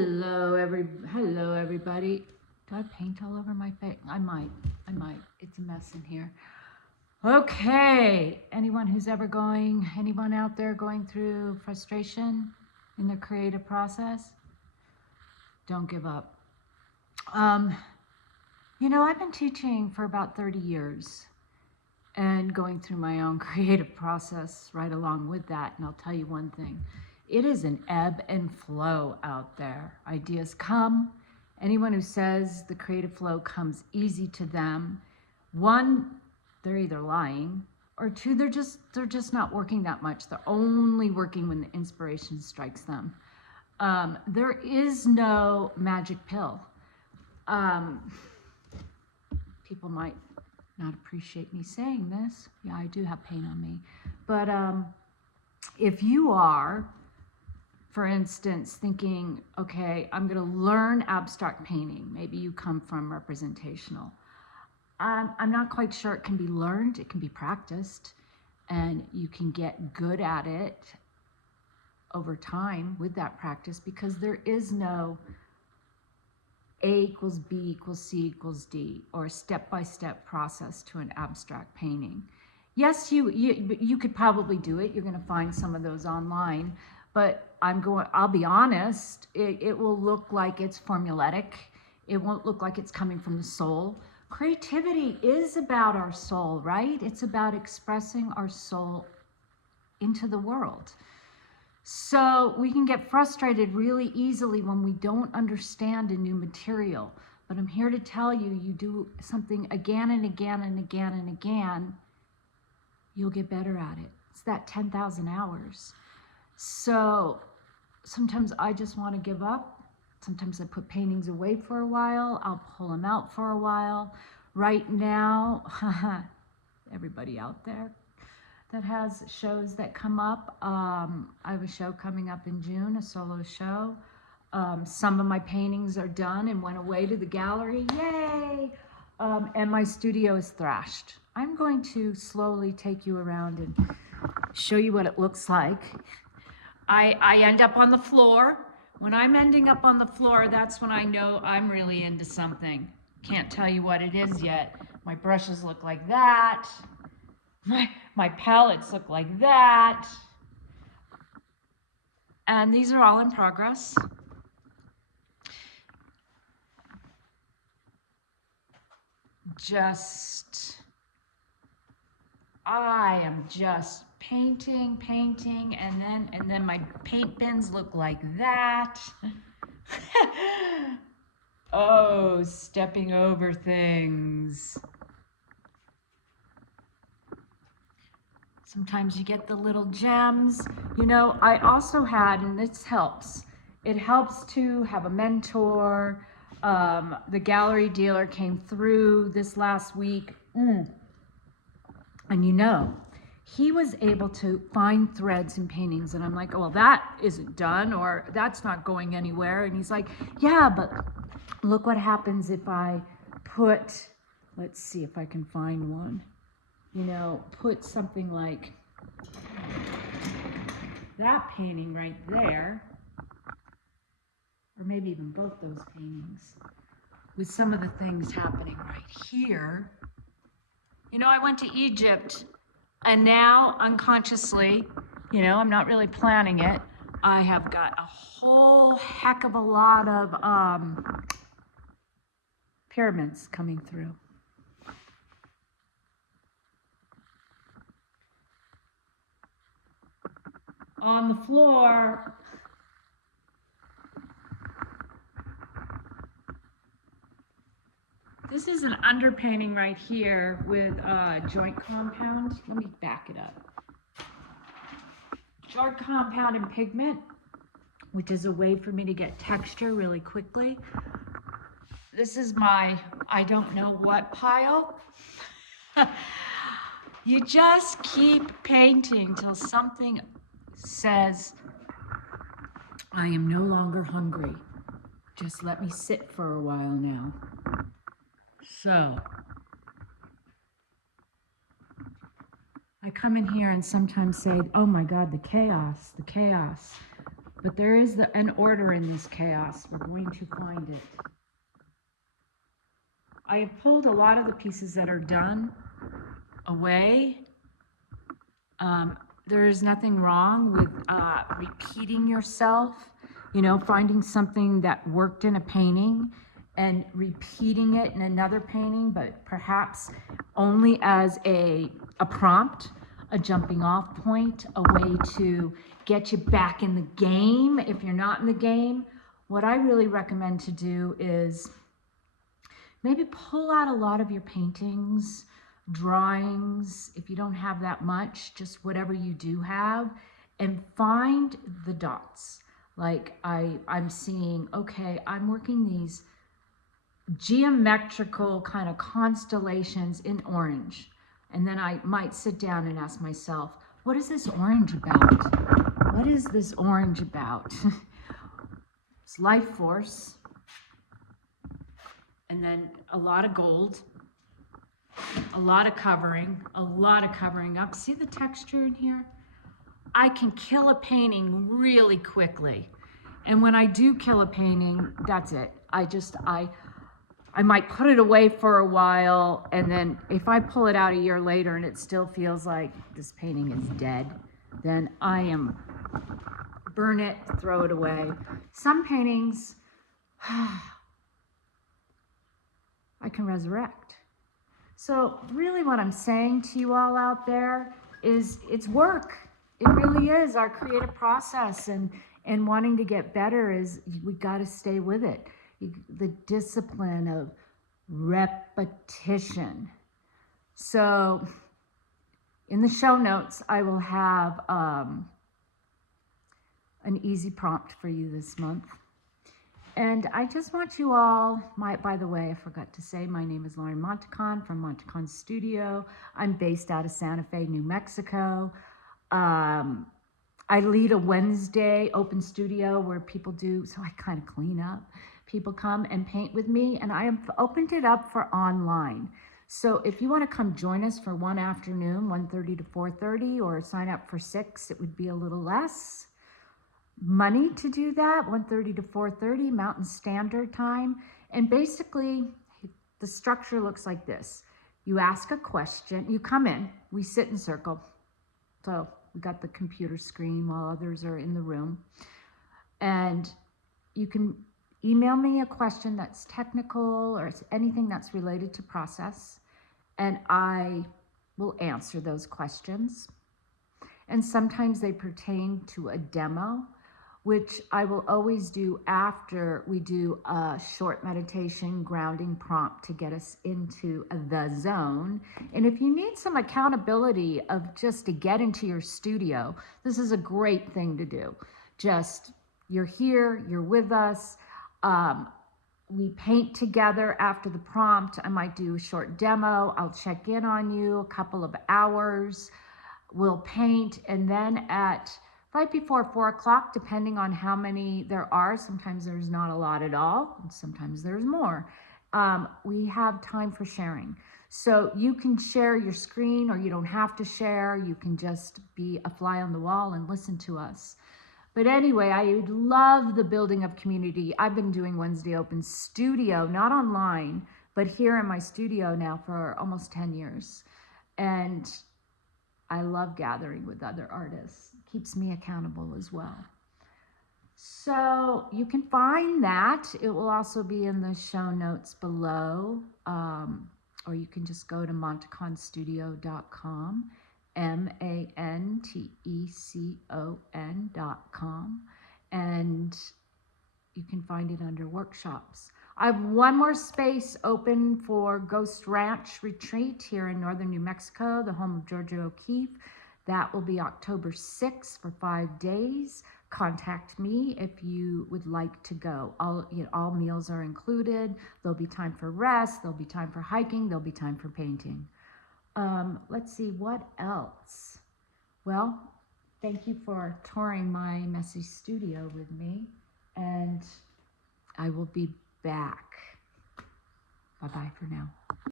Hello everybody. Do I paint all over my face? I might. It's a mess in here. Okay. Anyone out there going through frustration in their creative process? Don't give up. I've been teaching for about 30 years and going through my own creative process right along with that. And I'll tell you one thing. It is an ebb and flow out there. Ideas come. Anyone who says the creative flow comes easy to them, one, they're either lying, or two, they're just not working that much. They're only working when the inspiration strikes them. There is no magic pill. People might not appreciate me saying this. Yeah, I do have paint on me. But if you are, for instance, thinking, okay, I'm going to learn abstract painting. Maybe you come from representational. I'm not quite sure it can be learned. It can be practiced, and you can get good at it over time with that practice, because there is no A equals B equals C equals D, or a step-by-step process to an abstract painting. Yes, you could probably do it. You're going to find some of those online. But I'll be honest, it will look like it's formulaic. It won't look like it's coming from the soul. Creativity is about our soul, right? It's about expressing our soul into the world. So we can get frustrated really easily when we don't understand a new material. But I'm here to tell you, you do something again and again and again and again, you'll get better at it. It's that 10,000 hours. So sometimes I just want to give up. Sometimes I put paintings away for a while. I'll pull them out for a while. Right now, everybody out there that has shows that come up, I have a show coming up in June, a solo show. Some of my paintings are done and went away to the gallery. Yay! And my studio is thrashed. I'm going to slowly take you around and show you what it looks like. I end up on the floor. When I'm ending up on the floor, that's when I know I'm really into something. Can't tell you what it is yet. My brushes look like that. My palettes look like that. And these are all in progress. I am just painting, and then my paint bins look like that. Oh, stepping over things. Sometimes you get the little gems. I also had, and this helps, it helps to have a mentor. The gallery dealer came through this last week. And he was able to find threads in paintings, and I'm like, oh, well, that isn't done, or that's not going anywhere. And he's like, yeah, but look what happens if I put, let's see if I can find one, put something like that painting right there, or maybe even both those paintings, with some of the things happening right here. I went to Egypt, and now unconsciously, I'm not really planning it, I have got a whole heck of a lot of pyramids coming through. On the floor, this is an underpainting right here with joint compound. Let me back it up. Joint compound and pigment, which is a way for me to get texture really quickly. This is my I don't know what pile. You just keep painting till something says, I am no longer hungry. Just let me sit for a while now. So, I come in here and sometimes say, oh my God, the chaos. But there is an order in this chaos. We're going to find it. I have pulled a lot of the pieces that are done away. There is nothing wrong with repeating yourself, finding something that worked in a painting and repeating it in another painting, but perhaps only as a prompt, a jumping off point, a way to get you back in the game if you're not in the game. What I really recommend to do is maybe pull out a lot of your paintings, drawings, if you don't have that much, just whatever you do have, and find the dots. Like I'm seeing, okay, I'm working these geometrical kind of constellations in orange. And then I might sit down and ask myself, what is this orange about? What is this orange about? It's life force. And then a lot of gold, a lot of covering up. See the texture in here? I can kill a painting really quickly. And when I do kill a painting, that's it. I might put it away for a while, and then if I pull it out a year later and it still feels like this painting is dead, then I burn it, throw it away. Some paintings, I can resurrect. So really what I'm saying to you all out there is it's work. It really is. Our creative process and wanting to get better is we got to stay with it. The discipline of repetition. So in the show notes, I will have an easy prompt for you this month. And I just want you all, by the way, I forgot to say, my name is Lauren Mantecon from Mantecon Studio. I'm based out of Santa Fe, New Mexico. I lead a Wednesday open studio where people so I kind of clean up. People come and paint with me, and I have opened it up for online. So if you want to come join us for one afternoon, 1:30 to 4:30, or sign up for 6, it would be a little less money to do that, 1:30 to 4:30 Mountain Standard Time. And basically the structure looks like this. You ask a question, you come in, we sit in circle. So we got the computer screen while others are in the room. And you can email me a question that's technical or anything that's related to process, and I will answer those questions. And sometimes they pertain to a demo, which I will always do after we do a short meditation grounding prompt to get us into the zone. And if you need some accountability of just to get into your studio, this is a great thing to do. Just, you're here, you're with us. We paint together after the prompt. I might do a short demo. I'll check in on you a couple of hours. We'll paint, and then at right before 4 o'clock, depending on how many there are, sometimes there's not a lot at all, and sometimes there's more. We have time for sharing. So you can share your screen, or you don't have to share. You can just be a fly on the wall and listen to us. But anyway, I would love the building of community. I've been doing Wednesday Open Studio, not online, but here in my studio now for almost 10 years. And I love gathering with other artists. It keeps me accountable as well. So you can find that. It will also be in the show notes below. Or you can just go to manteconstudio.com, MANTECON.com, and you can find it under workshops. I have one more space open for Ghost Ranch Retreat here in northern New Mexico, the home of Georgia O'Keeffe. That will be October 6th for 5 days. Contact me if you would like to go. All meals are included. There'll be time for rest. There'll be time for hiking. There'll be time for painting. Let's see, what else? Well, thank you for touring my messy studio with me, and I will be back. Bye-bye for now.